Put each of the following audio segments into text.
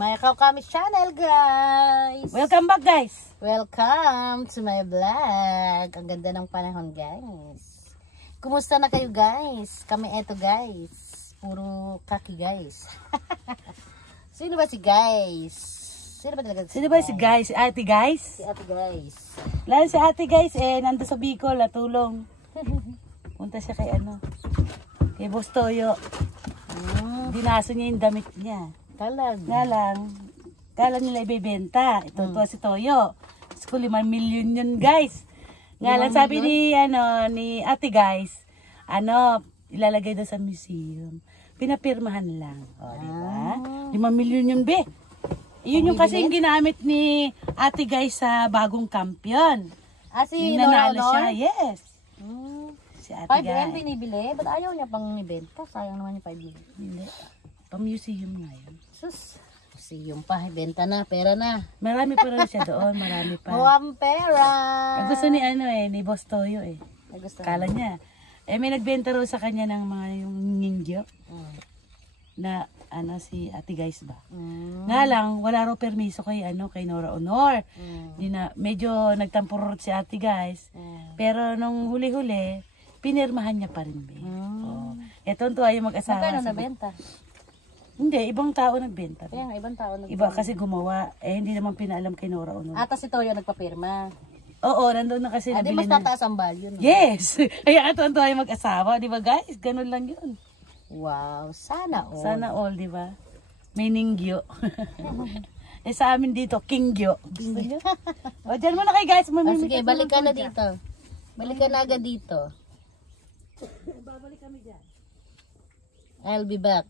My Kawkami channel, guys! Welcome back, guys! Welcome to my vlog! Ang ganda ng panahon, guys. Kumusta na kayo, guys? Kami eto, guys. Puro kaki, guys. Sino ba si guys? Sino ba talaga Sino ba si guys? Si ate, guys? Si ate, guys. Lalo si ate, guys, nando sa Bicol, natulong. Punta siya kay kay Boss Toyo. Dinaso niya yung damit niya. Nga lang, kala nila ibebenta. Ito si Toyo. Gusto ko 5 million yun, guys. Nga lang sabi ni ate, guys, ilalagay daw sa museum. Pinapirmahan lang. O, diba? 5 million yun, be. Yun yung kasi yung ginamit ni ate, guys, sa bagong kampiyon. Si nanalo Nora, siya, yes. Si ate, 5 guys. yan binibili? Ba't ayaw niya pang ibenta? Sayang naman yung 5 million. Hindi. Pa-museum nga yun. Sus, museum pa. Ibenta na. Pera na. Marami pa rin siya doon. Marami pa. Mukhang pera. Ang gusto ni ni Boss Toyo Gusto Kala niya. May nagbenta raw sa kanya ng mga yung ningyo. Na si ate, guys ba. Nga lang, wala raw permiso kay kay Nora Honor. Medyo nagtampurot si ate, guys. Pero nung huli-huli, pinirmahan niya pa rin, be. Eto tuwa yung mag-asawa. Magkano nabenta? Hindi, ibang tao nagbenta. Kaya ibang tao nagbenta. Iba kasi gumawa. Hindi naman pinaalam kay Nora Honor. Ata si Toyo nagpapirma. Oo, nandun na kasi Di nabili mas tataas ang value, no? Yes! Kaya ito ang tuwa yung mag-asawa. Di ba, guys? Ganun lang yun. Wow, sana all. Sana all, di ba? May ningyo. Sa amin dito, kingyo. Gusto nyo? O, dyan muna kayo, guys. Sige, balik ka na dito. Balik ka na agad dito. Babalik kami dyan. I'll be back.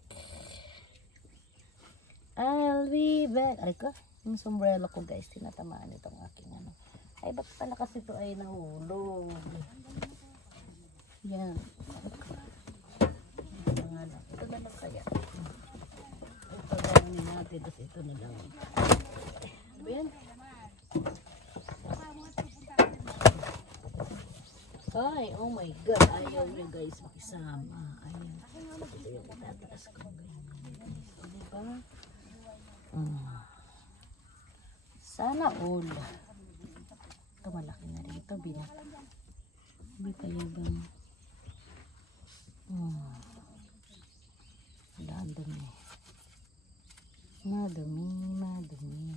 I'll be back. Aray ko, yung sombrero ko, guys, tinatamaan itong aking Ay, ba't pala kasi ito ay nahulog? Yan. Ito na lang kaya. Ito gawin natin, tapos ito na lang. Ayan. Ay, oh my God. Ayaw niya, guys, makisama. Ayan. Ito yung tataas ko. Diba? Sana all. Ito malaki na rin ito. Hindi pa yabang. Madumi. Madumi.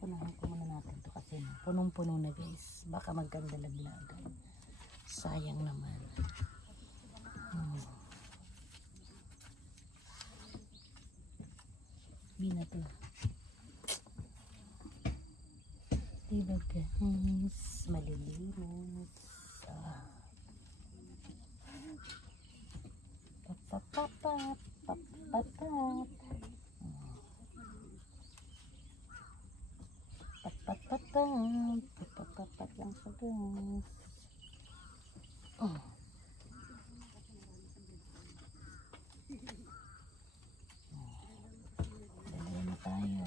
Punahan ko muna natin ito kasi punong-puno na, guys. Baka magkandalaglagan. Sayang naman. Binato. Diba, guys? Malilinis. Papapapat. Papapapat. Papapapat. Papapapat lang sa guys. Dalawa na tayo.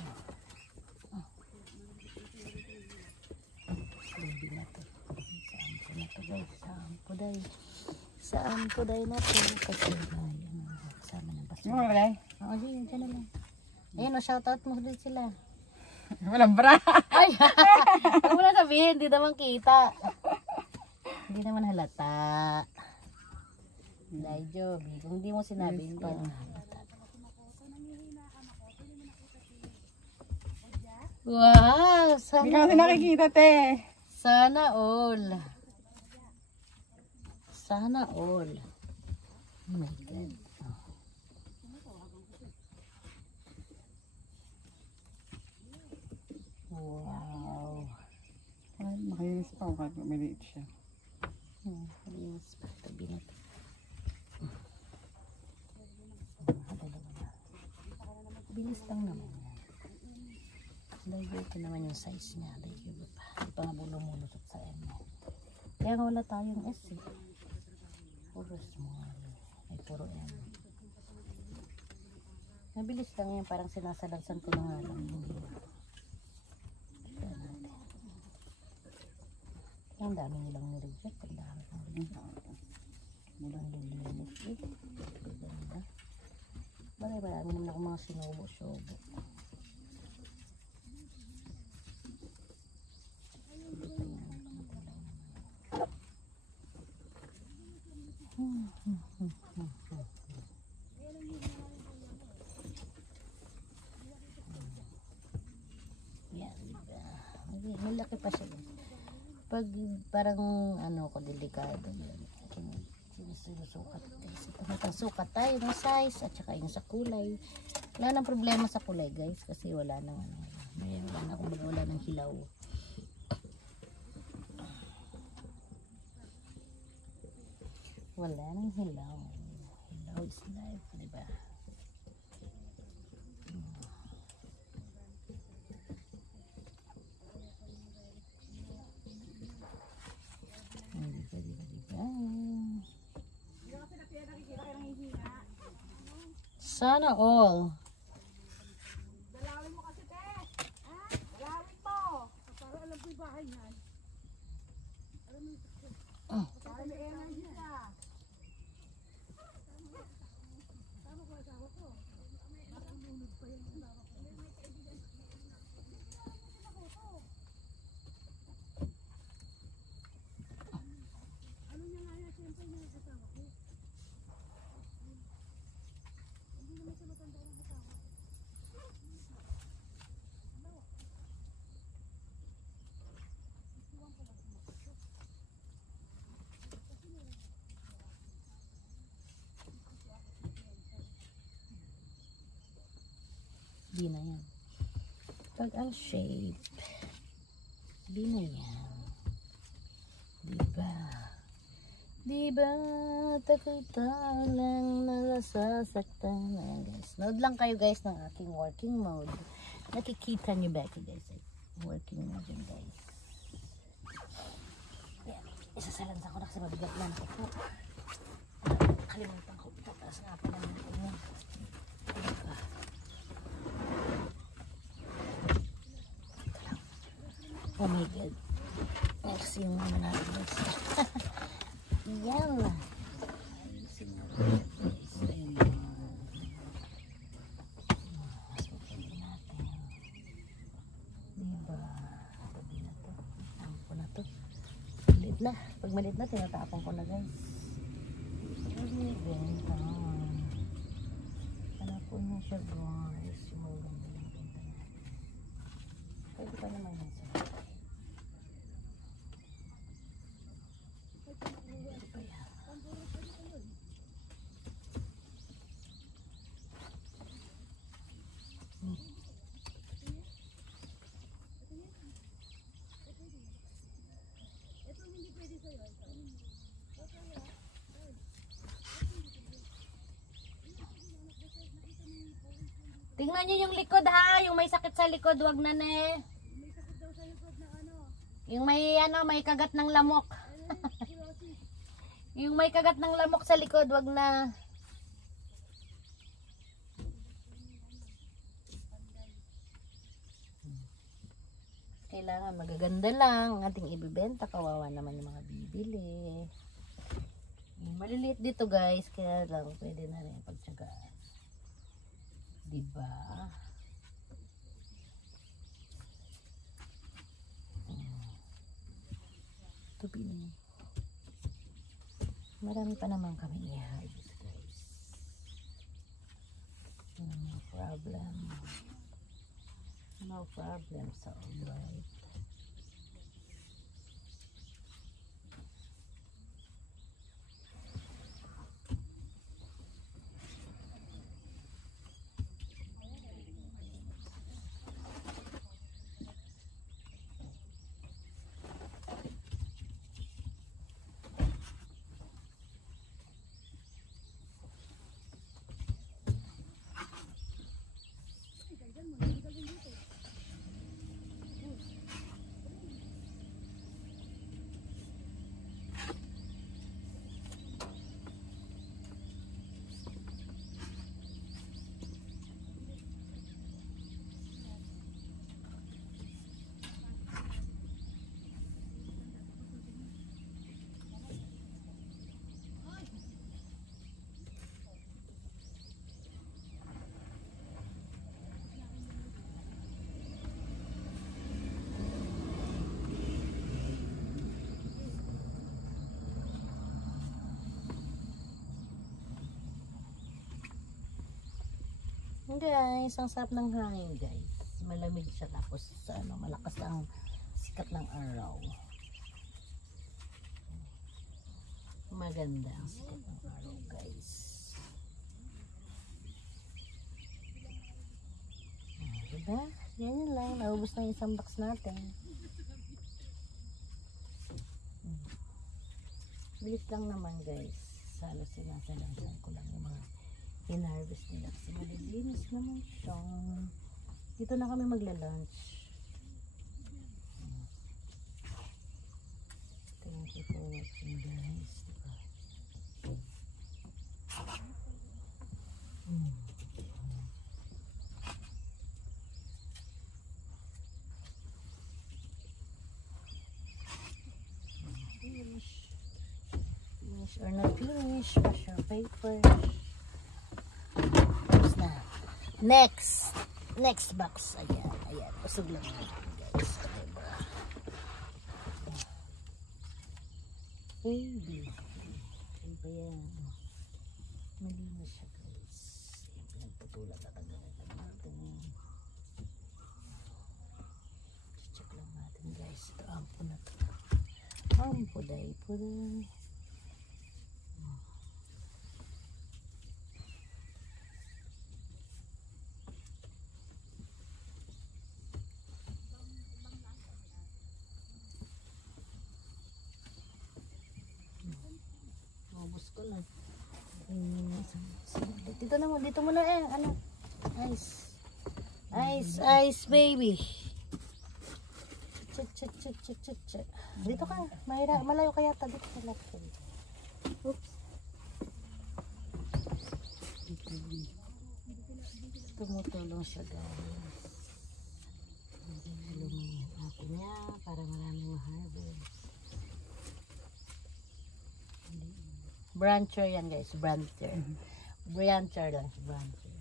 Baby na to. Saan po day na to? Kasi kasama ng basta. Sige, dyan na lang. Ayun, shoutout mo din sila. Walang bra. Ay, huwag mo na sabihin, hindi naman kita. Hindi naman halata. Dahil kung hindi mo sinabi, hindi naman halata. Wow! Hindi ka kasi nakikita, te. Sana all. Sana all. Oh my God. Wow. Ay, makinis pa kahit maliit siya. Malinis pa. Tabi na ito. Bilis lang naman yan. Dahil ito naman yung size niya. Dahil ito pa. Hindi pa nga bulumusot sa M. Kaya nga wala tayong S eh. Puro small. Ay puro M. Mabilis lang yan. Parang sinasalansan ko na nga lang. Ang dami nilang nireject. Ang dami. Ganda. Bagay, marami naman ako mga sinubo-subo. Yan, diba? May laki pa siya. Pag parang ano ko, delikado yun. Sinusukat. Sukat tayo ng size at saka yung sa kulay. Wala nang problema sa kulay guys kasi wala nang ano. Wala nang hilaw. Wala nang hilaw. Hilaw is life, diba? Sana all. Dalawin mo kasi, te. Ha? Dalawin mo. Para alam ko yung bahay niyan. Alam mo yung para may energy ka. Tama ko asawa ko. Baka lunod pa yung asawa ko. Ano niya nga yan? Siyempre yung asawa ko. Di na yan. Pag ang shape, di na yan. Diba? Diba? Takita lang nasasaktan. Ayan guys. Nood lang kayo guys ng aking working mode. Nakikita nyo ba ito guys? Working mode yun guys. Ayan. Isasalansan ko na kasi mabigat na ako. Kalimutan ko. Taas nga pa naman ito. Diba? Oh my god. Kasi yung ano natin guys. Yan. Ayusin mo guys. Ayun. Mas mapili natin. Diba? Tabi na to. Tampo na to. Maliit na. Pag maliit na, tinatapon ko na guys. Benta. Tanapon na siya guys. Yung ganda ng benta na. Pwede pa naman yan siya. Tingnan nyo yung likod ha, yung may sakit sa likod, wag na ne. May sakit daw sa likod na ano. Yung may kagat ng lamok. Yung may kagat ng lamok sa likod, wag na. Kailangan magaganda lang ang ating ibibenta, kawawa naman yung mga bibili. Maliliit dito guys, kaya lang pwede na rin pagtsagaan. Diba? Tubi na. Marami pa naman kami i-harvest guys. No problem. No problem, so alright. Guys, ang sarap ng hangin guys. Malamig siya tapos ano, malakas ang sikat ng araw. Maganda ang sikat ng araw guys. Diba? Yan lang. Naubos na yung isang box natin. Bilis lang naman guys. Salo sinasalansan ko lang yung mga in-harvest nila. Kasi malilinis naman siya. Dito na kami magla-lunch. Thank you for watching guys. Finish or not finish. Wash your paper. Tapos na. Next box. Ayan. Ayan. Usog lang natin guys. Diba? Baby. Diba yan? Malinis siya guys. Ayan. Pinagputulan. Tatanggalin lang natin yan. Check lang natin guys. Ito ampo na ito. Ampo day. Puday. Ubus ko na. Dito naman, dito muna ano? Ice. Ice baby. Chet. Dito ka. Malayo kaya ta dito sa laptop. Oops. Tumutulong siya guys. Tumutulong yung ako niya para maraming ma-harvest. Brancher yan guys, brancher. Brancher lang, brancher.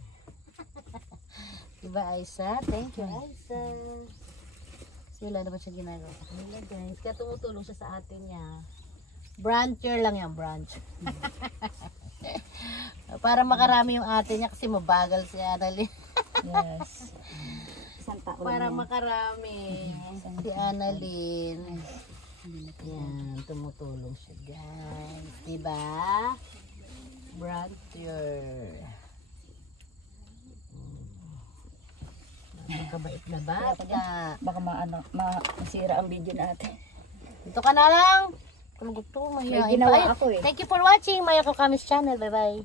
Diba Aisa? Thank you Aisa. Kasi wala naman siya ginagawa sa kanila guys. Kaya tumutulong siya sa atin niya. Brancher lang yan, brancher. Para makarami yung atin niya kasi mabagal si Annalyn. Yes. Para makarami si Annalyn. Yan, tumutulong siya guys. Diba? Brancher. Nakabait na bata. Baka masira ang video natin. Dito ka na lang. Kung gusto, mahihain pa. Ginawa ako eh. Thank you for watching Maya Kokamis channel. Bye bye.